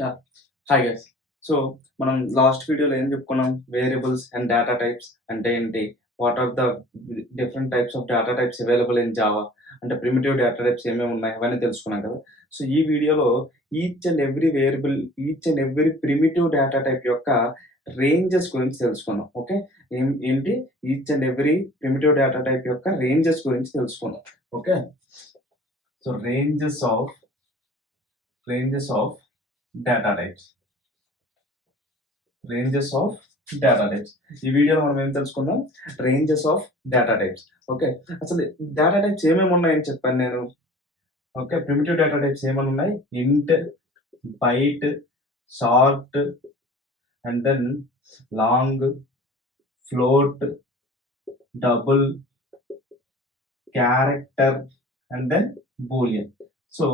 Yeah! Hi guys. So, మనం last వీడియోలో ఏం చెప్పుకున్నాం? వేరియబుల్స్ అండ్ డేటా టైప్స్ అంటే ఏంటి? What are the different types of data types available in Java. అంటే ప్రిమిటివ్ డేటా టైప్స్ ఏమేమి ఉన్నాయి అవన్నీ తెలుసుకున్నాం కదా! సో, ఈ వీడియోలో each and every variable, each and every primitive data type యొక్క రేంజెస్ గురించి తెలుసుకుందాం. ఓకే. ఏంటి? Each and every primitive data type యొక్క రేంజెస్ గురించి తెలుసుకుందాం. Okay. So, ranges of data types. Ranges of data types. ఈ వీడియోలో మనం ఏం తెలుసుకుందాం? Ranges of data types. Okay. అసలు డేటా టైప్స్ ఏమేమి ఉన్నాయని చెప్పాను నేను. ఓకే. ప్రిమిటివ్ డేటా టైప్స్ ఏమని ఉన్నాయి? Int, byte, short and then long, float, double, character and then boolean. So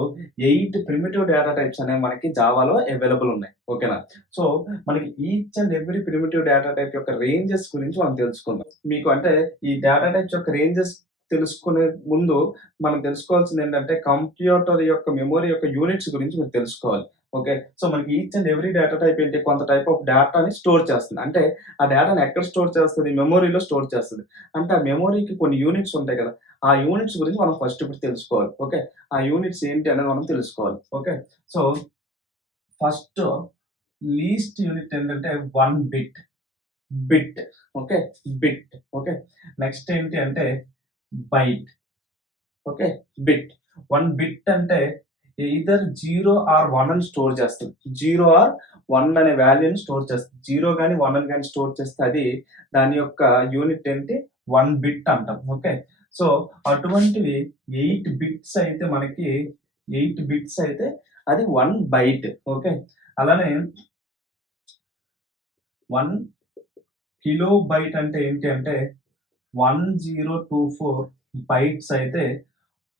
8 primitive data types అనేవి మనకి జావాలో అవైలబుల్ ఉన్నాయి. ఓకేనా? సో మనకి each and every primitive data type యొక్క రేంజెస్ గురించి మనం తెలుసుకుందాం. మీకు అంటే ఈ డేటా టైప్స్ యొక్క రేంజెస్ తెలుసుకునే ముందు మనం తెలుసుకోవాల్సింది ఏంటంటే కంప్యూటర్ యొక్క మెమరీ యొక్క యూనిట్స్ గురించి మీరు తెలుసుకోవాలి. ఓకే. సో మనకి each and every data type ఏంటి? కొంత టైప్ ఆఫ్ డేటాని స్టోర్ చేస్తుంది. అంటే ఆ డేటాని ఎక్కడ స్టోర్ చేస్తది? మెమరీలో స్టోర్ చేస్తది. అంటే ఆ మెమరీకి కొన్ని యూనిట్స్ ఉంటాయి కదా! ఆ యూనిట్స్ గురించి మనం ఫస్ట్ ఇప్పుడు తెలుసుకోవాలి. ఓకే. ఆ యూనిట్స్ ఏంటి అనేది మనం తెలుసుకోవాలి. Okay. So first least unit ఏంటంటే 1 bit. Bit. Okay. Bit. Okay. Next ఏంటి అంటే బైట్. ఓకే. బిట్. 1 బిట్ అంటే ఎయిదర్ 0 ఆర్ 1 అని స్టోర్ చేస్తది. 0 ఆర్ 1 అనే వాల్యూని స్టోర్ చేస్తది. 0 గాని 1 అని గాని స్టోర్ చేస్తే అది దాని యొక్క యూనిట్ ఏంటి? 1 బిట్ అంటాం. ఓకే. సో అటువంటివి 8 బిట్స్ అయితే మనకి 8 బిట్స్ అయితే అది 1 బైట్. ఓకే. అలానే 1 కిలో బైట్ అంటే ఏంటి అంటే 1024 బైట్స్ అయితే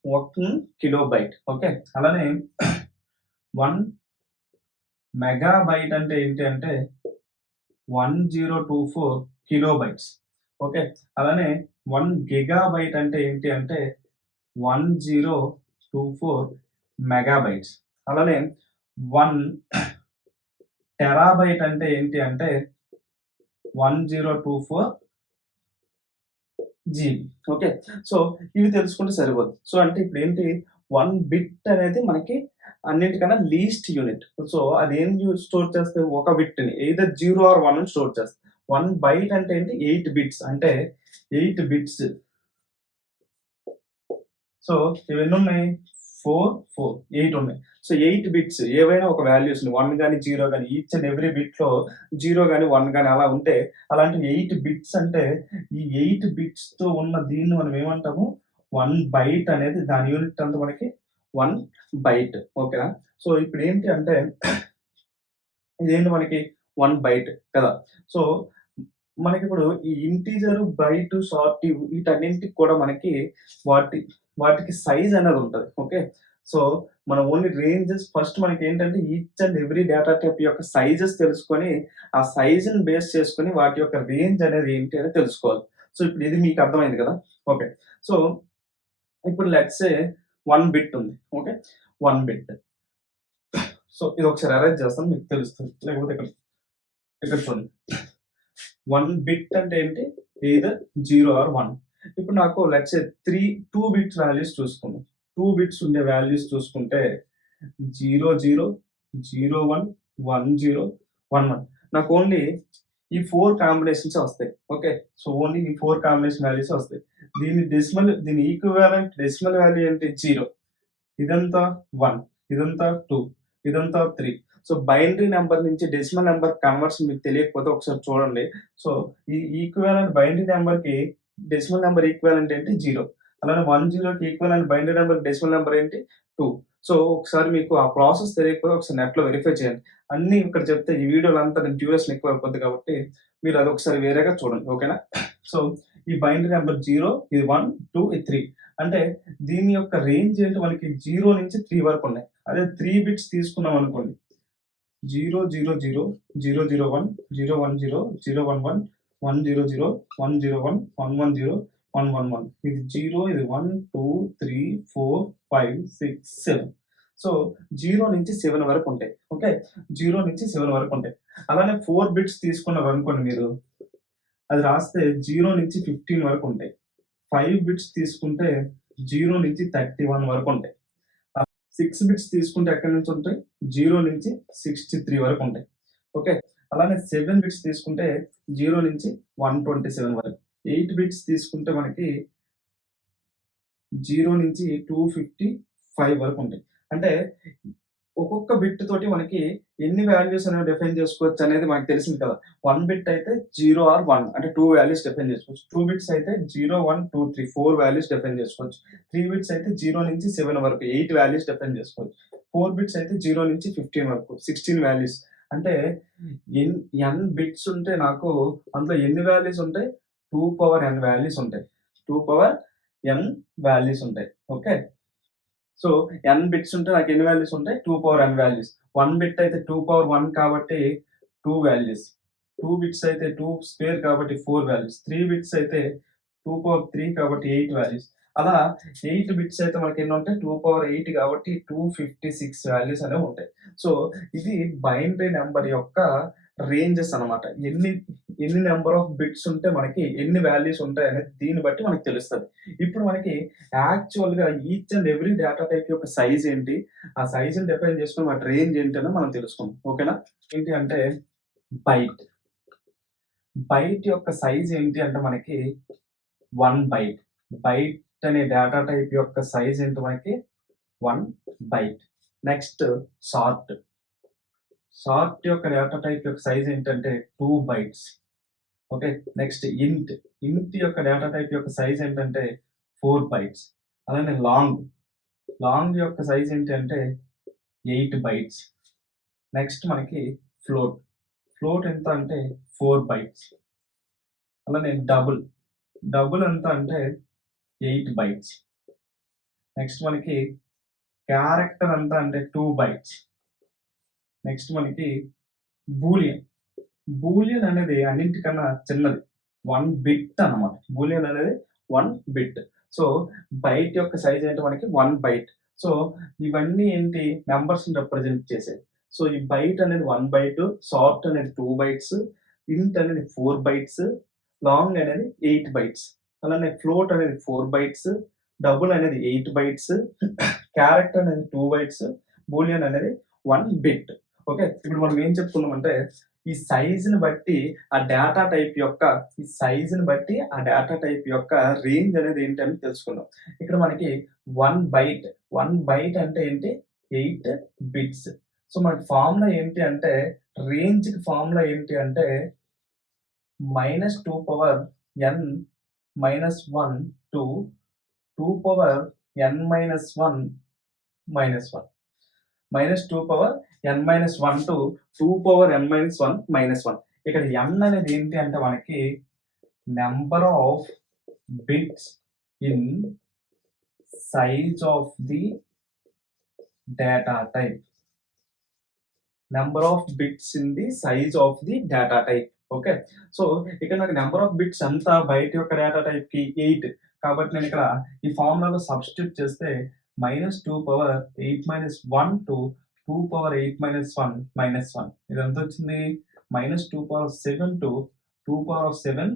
1 కిలో బైట్. ఓకే. అలానే 1 మెగాబైట్ అంటే ఏంటి అంటే 1024 కిలోబైట్స్. ఓకే. అలానే 1 గిగాబైట్ అంటే ఏంటి అంటే 1024 మెగాబైట్స్. అలానే 1 టెరాబైట్ అంటే ఏంటి అంటే 1024 జీబీ. ఓకే. సో ఇవి తెలుసుకుంటే సరిపోద్ది. సో అంటే ఇప్పుడు ఏంటి 1 బిట్ అనేది మనకి అన్నిటికన్నా లీస్ట్ యూనిట్. సో అదేం స్టోర్ చేస్తది? ఒక బిట్‌ని ఎయిదర్ 0 ఆర్ 1 అని స్టోర్ చేస్తది. 1 బైట్ అంటే ఏంటి? 8 బిట్స్. అంటే 8 బిట్స్. సో ఇవెన్నున్నాయి? 4, 4 8 ఉన్నాయి. సో 8 బిట్స్ ఏవైనా ఒక వాల్యూస్‌ని 1 గాని, 0 గాని ఈచ్ అండ్ ఎవ్రీ బిట్‌లో 0 గాని, 1 గాని అలా ఉంటే అలాంటివి 8 బిట్స్ అంటే ఈ 8 బిట్స్‌తో ఉన్న దీన్ని మనం ఏమంటాము? 1 బైట్ అనేది దాని యూనిట్ అంతా మనకి 1 బైట్. ఓకేనా? సో ఇప్పుడేంటి అంటే ఇదేంటి మనకి 1 బైట్ కదా! సో మనకిప్పుడు ఈ ఇంటిజర్, బైట్, షార్టివ్ వీటన్నింటికి కూడా మనకి వాటి వాటికి సైజ్ అనేది ఉంటది. ఓకే. సో మనం ఓన్లీ రేంజెస్ ఫస్ట్ మనకేంటంటే each and every data type యొక్క సైజెస్ తెలుసుకొని, ఆ సైజ్‌ని బేస్ చేసుకొని వాటి యొక్క రేంజ్ అనేది ఏంటి అనేది తెలుసుకోవాలి. సో ఇప్పుడు ఇది మీకు అర్థమైంది కదా! ఓకే. సో ఇప్పుడు లెట్స్ సే 1 బిట్ ఉంది. ఓకే. 1 బిట్. సో ఇది ఒకసారి అరేంజ్ చేస్తాను మీకు తెలుస్తది. లేకపోతే ఇక్కడ ఇక్కడ చూడండి. 1 బిట్ అంటే ఏంటి? Either 0 or 1. ఇప్పుడు నాకు లెట్స్ సే 2 బిట్స్ వాల్యూస్ చూసుకుందాం. 2 బిట్స్ ఉండే వాల్యూస్ చూసుకుంటే 0, 0, 0, 1, 1, 0, 1, 1. నాకు ఓన్లీ ఈ 4 కాంబినేషన్సే వస్తాయి. ఓకే. సో ఓన్లీ ఈ 4 కాంబినేషన్ వాల్యూసే వస్తాయి. దీని ఈక్వివాలెంట్ డెసిమల్ వాల్యూ ఏంటి? 0. ఇదంతా 1, ఇదంతా 2, ఇదంతా 3. సో బైనరీ నంబర్ నుంచి డెసిమల్ నంబర్ కన్వర్షన్ మీకు తెలియకపోతే ఒకసారి చూడండి. సో ఈ ఈక్వివాలెంట్ బైనరీ నంబర్‌కి డెసిమల్ నంబర్ ఈక్వివాలెంట్ ఏంటి? 0. అలానే 10కి equivalent binary number decimal number ఏంటి? 2. సో ఒకసారి మీకు ఆ ప్రాసెస్ తెలియకపోతే ఒకసారి నెట్‌లో వెరిఫై చేయండి. అన్నీ ఇక్కడ చెప్తే ఈ వీడియోలో అంతా డ్యూరేషన్ ఎక్కువైపోద్ది కాబట్టి మీరు అదొకసారి వేరేగా చూడండి. ఓకేనా? సో ఈ బైనరీ నంబర్ 0, ఇది 1, 2, ఇది 3. అంటే దీని యొక్క రేంజ్ ఏంటి మనకి 0 నుంచి 3 వరకు ఉన్నాయి. అదే 3 బిట్స్ తీసుకున్నాం అనుకోండి. 0, 0, 0, 0, 0, 1, 0, 1, 0, 0, 1, 1, 1, 0, 0, 1, 0, 1, 1, 1, 0, 1, 1, 1. ఇది 0, ఇది 1, 2, 3, 4, 5, 6, 7. సో 0 నుంచి 7 వరకు ఉంటాయి. ఓకే. 0 నుంచి 7 వరకు ఉంటాయి. అలానే 4 బిట్స్ తీసుకున్నారనుకోండి మీరు, అది రాస్తే 0 నుంచి 15 వరకు ఉంటాయి. 5 బిట్స్ తీసుకుంటే 0 నుంచి 31 వరకు ఉంటాయి. 6 బిట్స్ తీసుకుంటే ఎక్కడి నుంచి ఉంటాయి? 0 నుంచి 63 వరకు ఉంటాయి. ఓకే. అలానే 7 బిట్స్ తీసుకుంటే 0 నుంచి 127 వరకు. 8 బిట్స్ తీసుకుంటే మనకి 0 నుంచి 255 వరకు ఉంటాయి. అంటే ఒక్కొక్క బిట్ తోటి మనకి ఎన్ని వాల్యూస్ అనేవి డిఫైన్ చేసుకోవచ్చు అనేది మనకు తెలిసింది కదా. 1 బిట్ అయితే 0 ఆర్ 1 అంటే 2 వాల్యూస్ డిఫైన్ చేసుకోవచ్చు. 2 బిట్స్ అయితే 0, 1, 2, 3 4 వాల్యూస్ డిఫైన్ చేసుకోవచ్చు. 3 బిట్స్ అయితే 0 నుంచి 7 వరకు 8 వాల్యూస్ డిఫైన్ చేసుకోవచ్చు. 4 బిట్స్ అయితే 0 నుంచి 15 వరకు 16 వాల్యూస్. అంటే n బిట్స్ ఉంటే నాకు అందులో ఎన్ని వాల్యూస్ ఉంటాయి? 2 పవర్ n వాల్యూస్ ఉంటాయి. 2 పవర్ n వాల్యూస్ ఉంటాయి. ఓకే. సో n బిట్స్ ఉంటే నాకు ఎన్ని వాల్యూస్ ఉంటాయి? 2 పవర్ n వాల్యూస్. 1 బిట్ అయితే 2 పవర్ 1 కాబట్టి 2 వాల్యూస్. 2 బిట్స్ అయితే 2 స్క్వేర్ కాబట్టి 4 వాల్యూస్. 3 బిట్స్ అయితే 2 పవర్ 3 కాబట్టి 8 వాల్యూస్. అలా 8 బిట్స్ అయితే మనకి ఎన్ని ఉంటాయి? 2 పవర్ 8 కాబట్టి 256 వాల్యూస్ అనేవి ఉంటాయి. సో ఇది బైనరీ నెంబర్ యొక్క రేంజెస్ అన్నమాట. ఎన్ని నెంబర్ ఆఫ్ బిట్స్ ఉంటే మనకి ఎన్ని వాల్యూస్ ఉంటాయి అనేది దీన్ని బట్టి మనకు తెలుస్తది. ఇప్పుడు మనకి యాక్చువల్‌గా each and every data type యొక్క సైజ్ ఏంటి? ఆ సైజ్‌ని డిఫైన్ చేసుకొని వాటి రేంజ్ ఏంటనో మనం తెలుసుకుందాం. ఓకేనా? ఏంటి అంటే బైట్. బైట్ యొక్క సైజ్ ఏంటి అంటే మనకి 1 బైట్. బైట్ అనే డేటా టైప్ యొక్క సైజ్ ఏంటి మనకి 1 బైట్. Next sort. సార్ట్ యొక్క డేటా టైప్ యొక్క సైజ్ ఏంటంటే 2 బైట్స్. ఓకే. నెక్స్ట్ ఇంట్. ఇంట్ యొక్క డేటా టైప్ యొక్క సైజ్ ఏంటంటే 4 బైట్స్. అలానే లాంగ్. లాంగ్ యొక్క సైజ్ ఏంటంటే 8 బైట్స్. నెక్స్ట్ మనకి ఫ్లోట్. ఫ్లోట్ ఎంత అంటే 4 బైట్స్. అలానే డబుల్. డబుల్ ఎంత అంటే 8 బైట్స్. నెక్స్ట్ మనకి క్యారెక్టర్ ఎంత అంటే 2 బైట్స్. నెక్స్ట్ మనకి బూలియన్. బూలియన్ అనేది అన్నింటికన్నా చిన్నది. 1 బిట్ అన్నమాట. బూలియన్ అనేది 1 బిట్. సో బైట్ యొక్క సైజ్ ఏంటి మనకి 1 బైట్. సో ఇవన్నీ ఏంటి? నంబర్స్‌ని రిప్రజెంట్ చేసేవి. సో ఈ బైట్ అనేది 1 బైట్, సార్ట్ అనేది 2 బైట్స్, ఇంట్ అనేది 4 బైట్స్, లాంగ్ అనేది 8 బైట్స్. అలానే ఫ్లోట్ అనేది 4 బైట్స్, డబుల్ అనేది 8 బైట్స్, క్యారెక్టర్ అనేది 2 బైట్స్, బూలియన్ అనేది 1 బిట్. ఓకే. ఇప్పుడు మనం ఏం చెప్పుకున్నామంటే ఈ సైజ్‌ని బట్టి ఆ డేటా టైప్ యొక్క ఆ డేటా టైప్ యొక్క రేంజ్ అనేది ఏంటని తెలుసుకుందాం. ఇక్కడ మనకి 1 బైట్ అంటే ఏంటి? 8 బిట్స్. సో మనకి ఫార్ములా ఏంటి అంటే రేంజ్‌కి ఫార్ములా ఏంటి అంటే -2 power n minus 1 to 2 power n minus 1 minus 1. -2 power n minus 1 to 2 power n minus 1 minus 1. ఇక్కడ n అనేది ఏంటి అంటే మనకి number of bits in size of the data type. Number of bits in the size of the data type. Okay. So ఇక్కడ నాకు number of bits ఎంత byte యొక్క data type కి 8. కాబట్టి నేను ఇక్కడ ఈ ఫార్ములాలో సబ్స్టిట్యూట్ చేస్తే -2 power 8 minus 1 to 2 power 8 minus 1 minus 1. ఇది ఎంత వచ్చింది? -2 power 7 to 2 power 7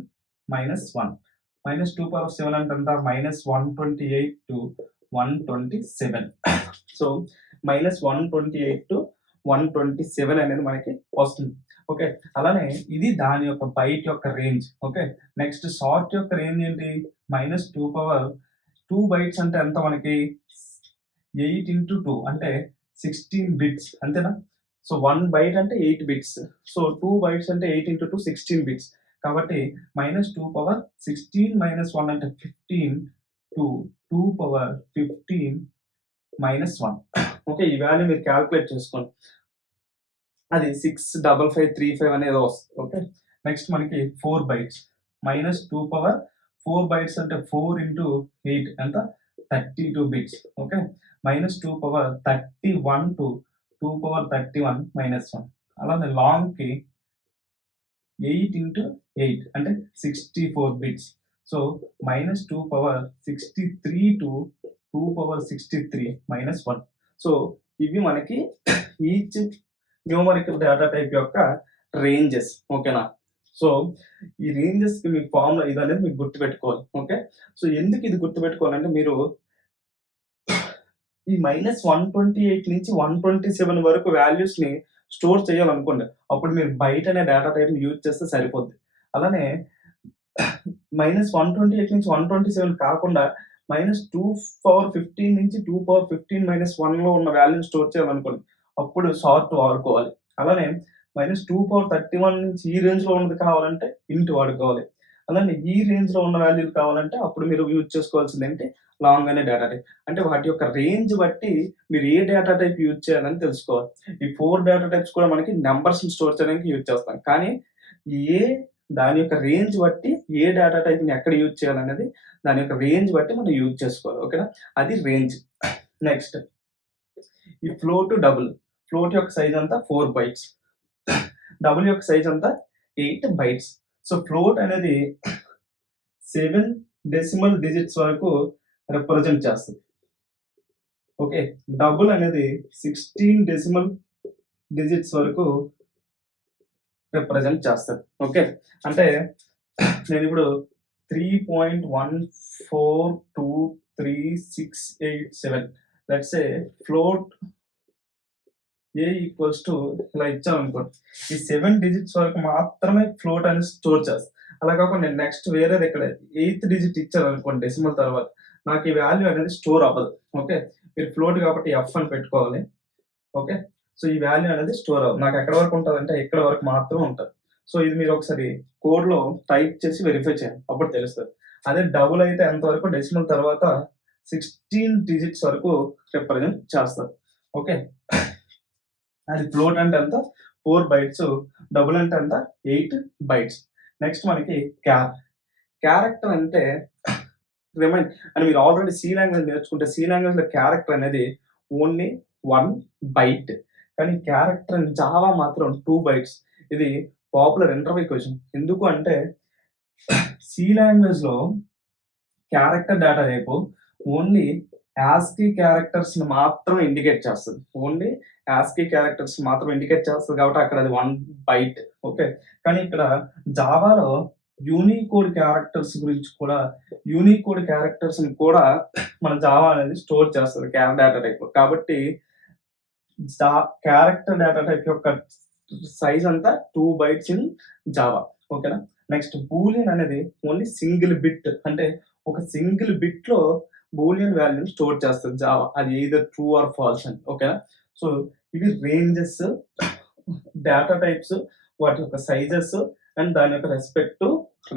minus 1. -2 power 7 అంటే ఎంత? -128 టు 127. సో -128 టు 127 అనేది మనకి వస్తుంది. ఓకే. అలానే ఇది దాని యొక్క బైట్ యొక్క రేంజ్. ఓకే. నెక్స్ట్ సార్ట్ యొక్క రేంజ్ ఏంటి? -2 పవర్ 2 బైట్స్ అంటే ఎంత మనకి? 8 ఇంటూ 2 అంటే 16 బిట్స్ అంతేనా? సో 1 బైట్ అంటే 8 బిట్స్. సో 2 బైట్స్ అంటే 8 ఇంటూ 2 16 బిట్స్. కాబట్టి -2 పవర్ 16 మైనస్ 1 అంటే 15 టు 2 పవర్ 15 మైనస్ 1. ఓకే. ఈ వాల్యూ మీరు క్యాలిక్యులేట్ చేసుకోండి. అది 65535 అనేది వస్తుంది. ఓకే. నెక్స్ట్ మనకి 4 బైట్స్. -2 పవర్ 4 బైట్స్ అంటే 4 ఇంటూ 8 ఎంత? 32 bits. Okay. -2 power 31 to 2 power 31 minus 1. అలానే లాంగ్‌కి 8 ఇంటూ 8 అంటే 64 bits. So -2 power 63 to 2 power 63 minus 1. So ఇవి మనకి ఈచ్ న్యూమరికల్ డేటా టైప్ యొక్క రేంజెస్. ఓకేనా? సో ఈ రేంజెస్కి మీ ఫార్ములా ఇదనేది మీకు గుర్తుపెట్టుకోవాలి. ఓకే. సో ఎందుకు ఇది గుర్తుపెట్టుకోవాలంటే మీరు ఈ -128 నుంచి 127 వరకు వాల్యూస్‌ని స్టోర్ చేయాలనుకోండి. అప్పుడు మీరు బైట్ అనే డేటా టైప్‌ని యూజ్ చేస్తే సరిపోద్ది. అలానే -128 నుంచి 127 కాకుండా -2 పవర్ 15 నుంచి 2 పవర్ 15 -1లో ఉన్న వాల్యూని స్టోర్ చేయాలనుకోండి. అప్పుడు సార్ట్ వాడుకోవాలి. అలానే -2 పవర్ 31 నుంచి ఈ రేంజ్‌లో ఉన్నది కావాలంటే ఇంట్ వాడుకోవాలి. అలానే ఈ రేంజ్‌లో ఉన్న వాల్యూలు కావాలంటే అప్పుడు మీరు యూజ్ చేసుకోవాల్సిందేంటి లాంగ్ అనే డేటా టైప్. అంటే వాటి యొక్క రేంజ్ బట్టి మీరు ఏ డేటా టైప్ యూజ్ చేయాలని తెలుసుకోవాలి. ఈ 4 డేటా టైప్స్ కూడా మనకి నంబర్స్‌ని స్టోర్ చేయడానికి యూజ్ చేస్తాం. కానీ ఏ దాని యొక్క రేంజ్ బట్టి ఏ డేటా టైప్‌ని ఎక్కడ యూజ్ చేయాలనేది దాని యొక్క రేంజ్ బట్టి మనం యూజ్ చేసుకోవాలి. ఓకేనా? అది రేంజ్. నెక్స్ట్ ఈ ఫ్లోట్ డబుల్. ఫ్లోట్ యొక్క సైజ్ అంతా 4 బైట్స్. డబుల్ యొక్క సైజ్ అంతా 8 బైట్స్. సో ఫ్లోట్ అనేది 7 డెసిమల్ డిజిట్స్ వరకు రిప్రజెంట్ చేస్తది. ఓకే. డబుల్ అనేది 16 డెసిమల్ డిజిట్స్ వరకు రిప్రజెంట్ చేస్తది. ఓకే. అంటే నేనిప్పుడు 3.142367 let's say float A equals to ఇలా ఇచ్చామనుకోండి. ఈ 7 డిజిట్స్ వరకు మాత్రమే ఫ్లోట్ అనేది స్టోర్ చేస్తా. అలా కాకుండా నేను నెక్స్ట్ వేరేది ఇక్కడ 8th డిజిట్ ఇచ్చాననుకోండి డెసిమల్ తర్వాత నాకు ఈ వాల్యూ అనేది స్టోర్ అవ్వదు. ఓకే. మీరు ఫ్లోట్ కాబట్టి F అని పెట్టుకోవాలి. ఓకే. సో ఈ వాల్యూ అనేది స్టోర్ అవ్వదు. నాకు ఎక్కడి వరకు ఉంటదంటే ఇక్కడ వరకు మాత్రమే ఉంటది. సో ఇది మీరు ఒకసారి కోడ్‌లో టైప్ చేసి వెరిఫై చేయండి. అప్పుడు తెలుస్తది. అదే డబుల్ అయితే ఎంతవరకు డెసిమల్ తర్వాత 16 డిజిట్స్ వరకు రిప్రజెంట్ చేస్తది. ఓకే. అది ఫ్లోట్ అంటే ఎంత 4 బైట్స్, డబుల్ అంటే ఎంత 8 బైట్స్. నెక్స్ట్ మనకి క్యారెక్టర్ అంటే రిమైండ్ అని మీరు ఆల్రెడీ సి లాంగ్వేజ్ నేర్చుకుంటే సి లాంగ్వేజ్‌లో క్యారెక్టర్ అనేది ఓన్లీ 1 బైట్. కానీ క్యారెక్టర్ ఇన్ జావా మాత్రం 2 బైట్స్. ఇది పాపులర్ ఇంటర్వ్యూ క్వెషన్. ఎందుకు అంటే సి లాంగ్వేజ్‌లో character data type only ASCII క్యారెక్టర్స్‌ని మాత్రమే ఇండికేట్ చేస్తది. ఓన్లీ యాస్కీ క్యారెక్టర్స్ మాత్రమే ఇండికేట్ చేస్తది కాబట్టి అక్కడ అది 1 బైట్. ఓకే. కానీ ఇక్కడ జావాలో యూనికోడ్ క్యారెక్టర్స్ గురించి కూడా యూనికోడ్ క్యారెక్టర్స్‌ని కూడా మన జావా అనేది స్టోర్ చేస్తది డేటా టైప్. కాబట్టి క్యారెక్టర్ డేటా టైప్ యొక్క సైజ్ అంతా 2 బైట్స్ ఇన్ జావా. ఓకేనా? నెక్స్ట్ బూలియన్ అనేది ఓన్లీ సింగిల్ బిట్. అంటే ఒక సింగిల్ బిట్‌లో బూలియన్ వాల్యూని స్టోర్ చేస్తది జావా. అది ఎయిదర్ ట్రూ ఆర్ ఫాల్స్ అని. ఓకేనా? సో ఇవి రేంజెస్, డేటా టైప్స్, వాటి యొక్క సైజెస్ అండ్ దాని యొక్క respect to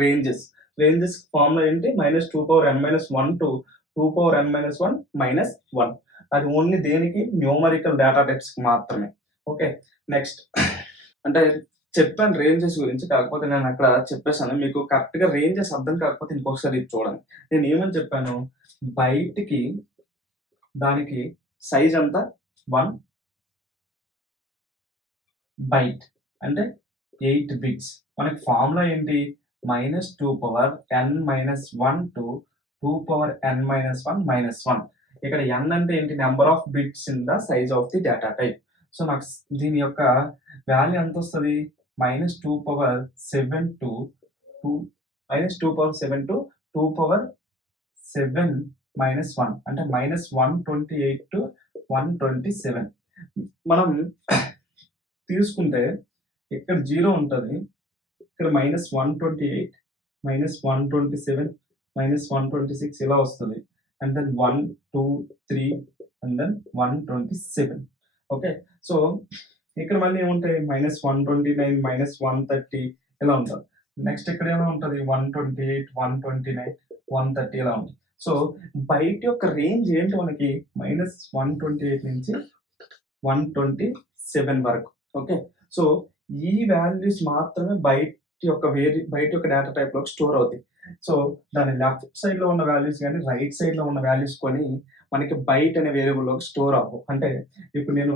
ranges. Ranges formula ఏంటి? -2n-1 to 2n-1 -1. అది ఓన్లీ దేనికి? న్యూమరికల్ డేటా టైప్స్‌కి మాత్రమే. ఓకే. నెక్స్ట్ అంటే చెప్పాను రేంజెస్ గురించి. కాకపోతే నేను అక్కడ చెప్పేసాను. మీకు కరెక్ట్‌గా రేంజెస్ అర్థం కాకపోతే ఇంకొకసారి ఇది చూడండి. నేను ఏమని చెప్పాను? బైట్‌కి దానికి సైజ్ ఎంత? 1 బైట్. అంటే 8 బిట్స్. మనకి ఫార్ములా ఏంటి? -2n-1 to 2n-1 -1. ఇక్కడ n అంటే ఏంటి? Number of bits in the size of the data type. So నాకు దీని యొక్క వాల్యూ ఎంతొస్తది? -2 పవర్ 7 టు 2 -2 పవర్ 7 అంటే -128 టు 127. మనం తీసుకుంటే ఇక్కడ 0 ఉంటది. ఇక్కడ -128, -127, -126 ఇలా వస్తది. And then 1, 2, 3 and then 127. Okay. So ఇక్కడ మళ్ళీ ఏముంటాయి? -129, -130 ఇలా ఉంటది. నెక్స్ట్ ఇక్కడ ఎలా ఉంటది? 128, 129, 130 ఇలా ఉంటది. సో బైట్ యొక్క రేంజ్ ఏంటి మనకి? -128 నుంచి 127 వరకు. ఓకే. సో ఈ వాల్యూస్ మాత్రమే బైట్ యొక్క డేటా టైప్‌లోకి స్టోర్ అవుతాయి. సో దాని లెఫ్ట్ సైడ్‌లో ఉన్న వాల్యూస్ గాని, రైట్ సైడ్‌లో ఉన్న వాల్యూస్ కొని మనకి బైట్ అనే వేరియబుల్‌లోకి స్టోర్ అవ్వవు. అంటే ఇప్పుడు నేను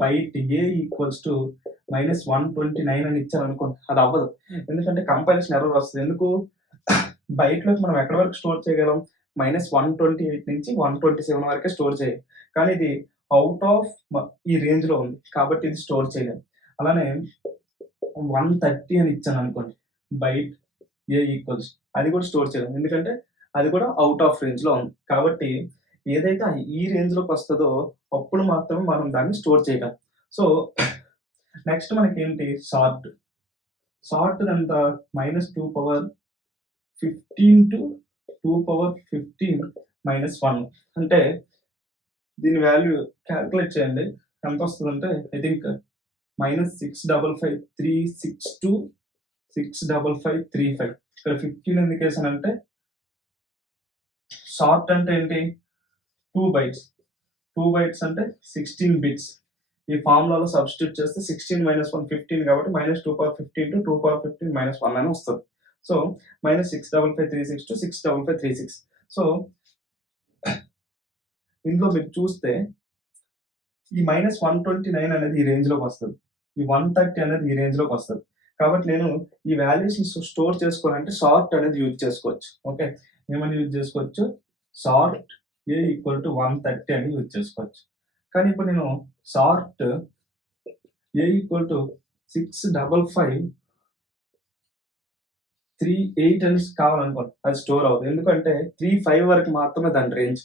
బైట్ A ఈక్వల్స్ టు -129 అని ఇచ్చాననుకోండి. అది అవ్వదు. ఎందుకంటే కంపైలేషన్ ఎర్రర్ వస్తది. ఎందుకు? బైట్‌లోకి మనం ఎక్కడి వరకు స్టోర్ చేయగలం? -128 నుంచి 127 వరకే స్టోర్ చేయం. కానీ ఇది అవుట్ ఆఫ్ ఈ రేంజ్లో ఉంది కాబట్టి ఇది స్టోర్ చేయలేము. అలానే 130 అని ఇచ్చాను అనుకోండి, బైట్ ఏ ఈక్వల్స్, అది కూడా స్టోర్ చేయలేము. ఎందుకంటే అది కూడా అవుట్ ఆఫ్ రేంజ్లో ఉంది. కాబట్టి ఏదైతే ఈ రేంజ్లోకి వస్తుందో అప్పుడు మాత్రమే మనం దాన్ని స్టోర్ చేయగలం. సో నెక్స్ట్ మనకేంటి, సార్ట్. సార్ట్ ఎంత, -2 పవర్ 15 టు 2 పవర్ 15 -1 అంటే దీని వాల్యూ క్యాలిక్యులేట్ చేయండి. ఎంత వస్తుందంటే ఐ థింక్ -65536 65535. ఇక్కడ 15 ఎందుకు వేసానంటే షార్ట్ అంటే ఏంటి, 2 బైట్స్. 2 బైట్స్ అంటే 16 బిట్స్. ఈ ఫార్ములాలో సబ్స్టిట్యూట్ చేస్తే 16 - 1 15 కాబట్టి -2 పవర్ 15 టు 2 పవర్ 15 -1 అని వస్తుంది. So -65536 to 65536. సో ఇందులో మీరు చూస్తే ఈ -129 అనేది ఈ రేంజ్లోకి వస్తుంది, ఈ 130 అనేది ఈ రేంజ్లోకి వస్తుంది. కాబట్టి నేను ఈ వాల్యూస్ స్టోర్ చేసుకోవాలంటే సార్ట్ అనేది యూజ్ చేసుకోవచ్చు. ఓకే, ఏమని యూజ్ చేసుకోవచ్చు, సార్ట్ ఏ ఈక్వల్ టు 130 అని యూజ్ చేసుకోవచ్చు. కానీ ఇప్పుడు నేను సార్ట్ ఏ ఈక్వల్ టు 65538 అని కావాలనుకోండి, అది స్టోర్ అవుతుంది. ఎందుకంటే 35 వరకు మాత్రమే దాని రేంజ్.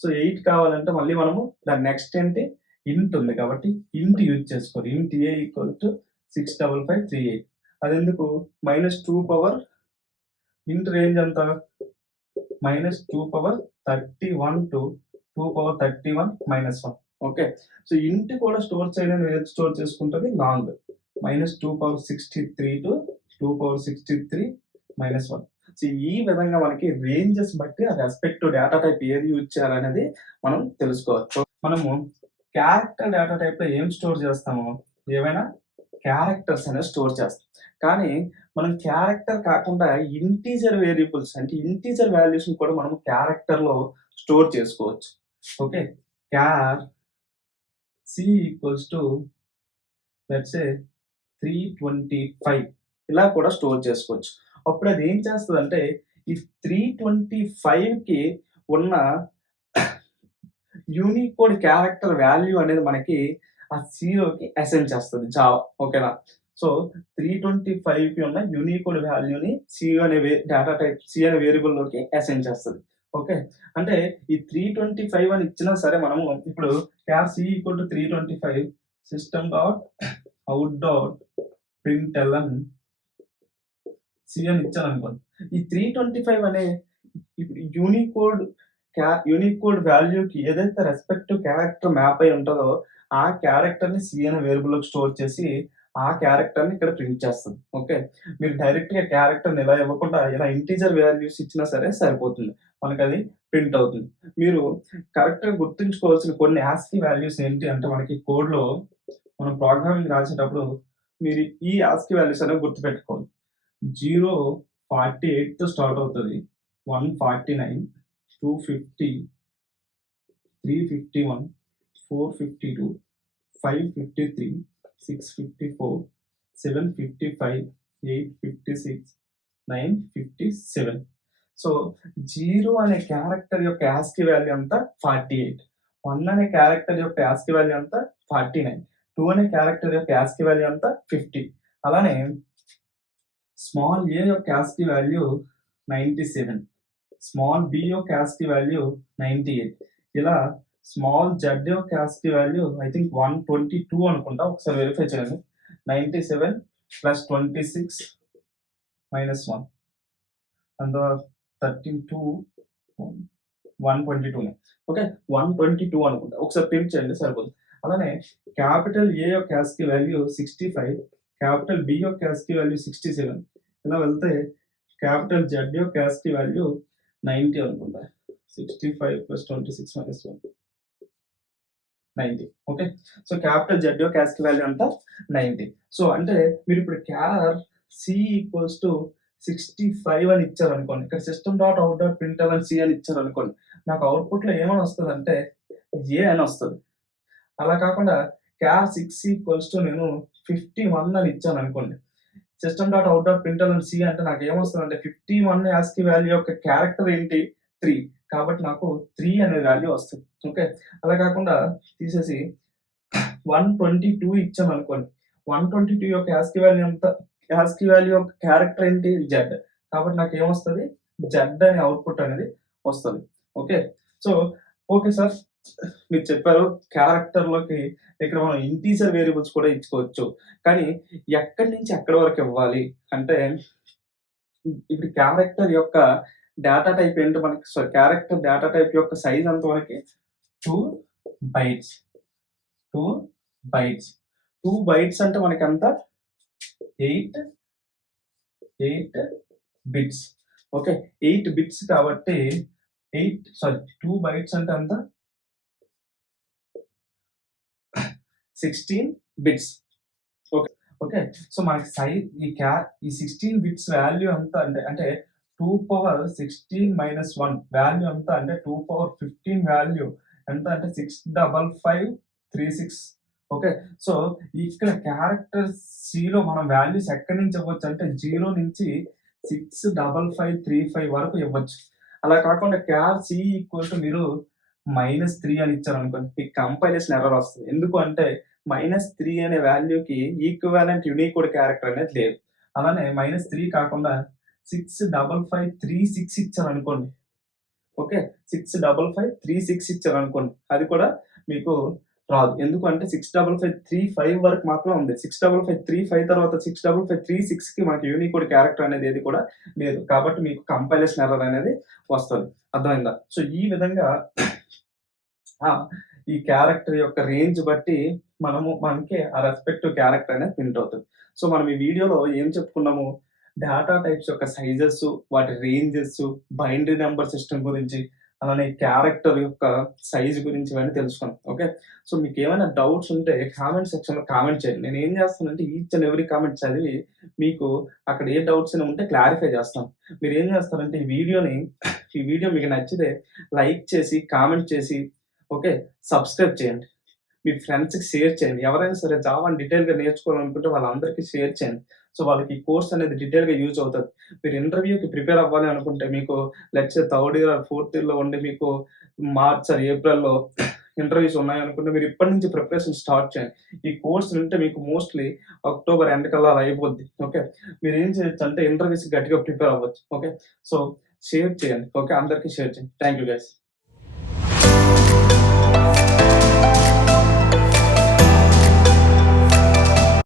సో 8 కావాలంటే మళ్ళీ మనము దాని నెక్స్ట్ ఏంటి, ఇంట్ ఉంది కాబట్టి ఇంట్ యూజ్ చేసుకోవాలి. ఇంట్ ఏ ఈక్వల్ టు 65538. అదెందుకు, -2 పవర్ ఇంట్ రేంజ్ ఎంత, -2 power 31 to 2 power 31 -1. Okay, so ఇంట్ కూడా స్టోర్ చేయలేని ఏది స్టోర్ చేసుకుంటుంది, long. -2 power 63 to 2 power 63 -1. So ఈ విధంగా మనకి రేంజెస్ బట్టి ఆ రెస్పెక్టివ్ డేటా టైప్ ఏది యూజ్ చేయాలనేది మనం తెలుసుకోవచ్చు. మనము క్యారెక్టర్ డేటా టైప్లో ఏం స్టోర్ చేస్తాము, ఏవైనా క్యారెక్టర్స్ అనేది స్టోర్ చేస్తాం. కానీ మనం క్యారెక్టర్ కాకుండా ఇంటీజర్ వేరియబుల్స్ అంటే ఇంటీజర్ వాల్యూస్ని కూడా మనం క్యారెక్టర్లో స్టోర్ చేసుకోవచ్చు. Okay, char C equals to let's say 325 ఇలా కూడా స్టోర్ చేసుకోవచ్చు. అప్పుడు అది ఏం చేస్తుందంటే ఈ 325కి ఉన్న యూనిక్ కోడ్ క్యారెక్టర్ వాల్యూ అనేది మనకి ఆ జీరోకి అసైన్ చేస్తుంది జావా. ఓకేనా, సో 325కి ఉన్న యూనిక్ కోడ్ వాల్యూని సి అనే డేటా టైప్ సి అనే వేరియబుల్లోకి అసైన్ చేస్తుంది. ఓకే, అంటే ఈ 325 అని ఇచ్చినా సరే మనము ఇప్పుడు char C equal to 325 system dot out dot println C అని ఇచ్చాను అనుకోండి, ఈ 325 అనే ఇప్పుడు యూనిక్ కోడ్ వాల్యూకి ఏదైతే రెస్పెక్టివ్ క్యారెక్టర్ మ్యాప్ అయి ఉంటుందో ఆ క్యారెక్టర్ని సి అనే వేరియబుల్లోకి స్టోర్ చేసి ఆ క్యారెక్టర్ని ఇక్కడ ప్రింట్ చేస్తుంది. ఓకే, మీరు డైరెక్ట్గా క్యారెక్టర్ని ఇలా ఇవ్వకుండా ఇలా ఇంటీజర్ వాల్యూస్ ఇచ్చినా సరే సరిపోతుంది, మనకి అది ప్రింట్ అవుతుంది. మీరు కరెక్ట్గా గుర్తుంచుకోవాల్సిన కొన్ని యాస్కీ వాల్యూస్ ఏంటి అంటే మనకి కోడ్లో మనం ప్రోగ్రామింగ్ రాసేటప్పుడు మీరు ఈ యాస్కీ వాల్యూస్ అనేవి గుర్తుపెట్టుకోవాలి. 048తో స్టార్ట్ అవుతుంది, 149 250 351 452 553 654 755 856 957. సో 0 అనే క్యారెక్టర్ యొక్క యాస్కీ వాల్యూ అంతా 48, 1 అనే క్యారెక్టర్ యొక్క యాస్కీ వాల్యూ అంతా 49, 2 అనే క్యారెక్టర్ యొక్క యాస్కీ వాల్యూ అంతా 50. అలానే స్మాల్ ఏ యొక్క యాస్కీ వాల్యూ 97, స్మాల్ బి యొక్క యాస్కీ వాల్యూ 98. ఇలా స్మాల్ జెడ్ యొక్క యాస్కీ వాల్యూ ఐ థింక్ 122 అనుకుంటా, ఒకసారి వెరిఫై చేయండి. 97 + 26 - 1 అంత 32 122. ఓకే, 122 అనుకుంటా, ఒకసారి ప్రింట్ చేయండి సరిపోతుంది. అలానే క్యాపిటల్ ఏ యొక్క యాస్కీ వాల్యూ 65, క్యాపిటల్ బి యొక్క యాస్కీ వాల్యూ 67. ఇలా వెళ్తే క్యాపిటల్ జెడ్ యొక్క యాస్కీ వాల్యూ 90 అనుకుంటా, 65 + 26 - 1 90. ఓకే, సో క్యాపిటల్ జెడ్ యొక్క యాస్కీ వాల్యూ అంతా 90. సో అంటే మీరు ఇప్పుడు క్యార్ సి ఈక్వల్స్ టు 65 అని ఇచ్చారు అనుకోండి, ఇక్కడ system dot out dot println C అని ఇచ్చారు అనుకోండి, నాకు అవుట్పుట్లో ఏమని వస్తుంది అంటే ఏ అని వస్తుంది. అలా కాకుండా క్యార్ 6 ఈక్వల్స్ టు నేను 51 అని ఇచ్చాను అనుకోండి, system dot out dot println C అంటే నాకు ఏమొస్తుంది అంటే 51 యాస్కీ వాల్యూ యొక్క క్యారెక్టర్ ఏంటి 3, కాబట్టి నాకు 3 అనే వాల్యూ వస్తుంది. ఓకే. అలా కాకుండా తీసేసి 122 ఇచ్చామనుకోండి. 122 యొక్క యాస్కీ వాల్యూ ఎంత? యాస్కీ వాల్యూ యొక్క క్యారెక్టర్ ఏంటి? జెడ్. కాబట్టి నాకేమొస్తది? జెడ్ అనే అవుట్‌పుట్ అనేది వస్తది. ఓకే. So, okay sir. మీరు చెప్పారు క్యారెక్టర్‌లోకి ఇక్కడ మనం ఇంటీజర్ వేరియబుల్స్ కూడా ఇచ్చుకోవచ్చు. కానీ ఎక్కడి నుంచి ఎక్కడి వరకు ఇవ్వాలి? అంటే ఇప్పుడు క్యారెక్టర్ యొక్క డేటా టైప్ ఏంటో మనకి క్యారెక్టర్ డేటా టైప్ యొక్క సైజ్ ఎంత వరకి? 2 బైట్స్. 2 బైట్స్. 2 బైట్స్ అంటే మనకెంత? 8 బిట్స్. ఓకే. 8 బిట్స్ కాబట్టి 2 బైట్స్ అంటే ఎంత? 16 బిట్స్. ఓకే. ఓకే. సో, మనకి ఈ 16 బిట్స్ వాల్యూ ఎంత అంటే 2 power 16 - 1 వాల్యూ ఎంత అంటే 2 power 15 వాల్యూ ఎంత అంటే 65536. ఓకే. సో, ఇక్కడ క్యారెక్టర్ సిలో మనం వాల్యూస్ ఎక్కడి నుంచి ఇవ్వచ్చు అంటే 0 నుంచి 65535 వరకు ఇవ్వచ్చు. అలా కాకుండా క్యార్ సి ఈక్వల్ టు మీరు -3 అని ఇచ్చారనుకోండి, మీకు కంపైలేషన్ ఎర్రర్ వస్తది. ఎందుకు అంటే -3 అనే వాల్యూకి ఈక్వివాలెంట్ యూనికోడ్ క్యారెక్టర్ అనేది లేదు. అలానే -3 కాకుండా 65536 ఇచ్చారనుకోండి. ఓకే. 65536 ఇచ్చారనుకోండి. అది కూడా మీకు రాదు. ఎందుకు అంటే 65535 వరకు మాత్రమే ఉంది. 65535 తర్వాత 65536కి మనకి యూనికోడ్ క్యారెక్టర్ అనేది ఏది కూడా లేదు. కాబట్టి మీకు కంపైలేషన్ ఎర్రర్ అనేది వస్తది. అర్థమైందా? సో, ఈ విధంగా ఈ క్యారెక్టర్ యొక్క రేంజ్ బట్టి మనకి ఆ రెస్పెక్టివ్ క్యారెక్టర్ అనేది ప్రింట్ అవుతది. సో, మనం ఈ వీడియోలో ఏం చెప్పుకున్నాము? డేటా టైప్స్ యొక్క సైజెస్, వాటి రేంజెస్, బైనరీ నంబర్ సిస్టమ్ గురించి, అలానే క్యారెక్టర్ యొక్క సైజ్ గురించి ఇవన్నీ తెలుసుకున్నాం. ఓకే. సో, మీకేమైనా డౌట్స్ ఉంటే కామెంట్ సెక్షన్‌లో కామెంట్ చేయండి. నేనేం చేస్తానంటే ఈచ్ అండ్ ఎవ్రీ కామెంట్ చదివి మీకు అక్కడ ఏ డౌట్స్ అయినా ఉంటే క్లారిఫై చేస్తాను. మీరేం చేస్తారంటే ఈ వీడియో మీకు నచ్చితే లైక్ చేసి, కామెంట్ చేసి, ఓకే, సబ్స్క్రైబ్ చేయండి. మీ ఫ్రెండ్స్‌కి షేర్ చేయండి. ఎవరైనా సరే జావాని డీటెయిల్‌గా నేర్చుకోవాలనుకుంటే వాళ్ళందరికీ షేర్ చేయండి. సో, వాళ్ళకి ఈ కోర్స్ అనేది డీటెయిల్‌గా యూజ్ అవుతది. మీరు ఇంటర్వ్యూకి ప్రిపేర్ అవ్వాలి అనుకుంటే మీకు let's say third year or fourth ఇయర్‌లో ఉండి మీకు ఏప్రిల్‌లో ఇంటర్వ్యూస్ ఉన్నాయనుకుంటే మీరు ఇప్పటి నుంచి ప్రిపరేషన్ స్టార్ట్ చేయండి. ఈ కోర్స్ వింటే మీకు మోస్ట్‌లీ అక్టోబర్ ఎండ్ కల్లా అలా అయిపోద్ది. ఓకే. మీరేం చేయొచ్చంటే ఇంటర్వ్యూస్‌కి గట్టిగా ప్రిపేర్ అవ్వచ్చు. ఓకే. సో, షేర్ చేయండి. ఓకే. అందరికీ షేర్ చేయండి. Thank you guys.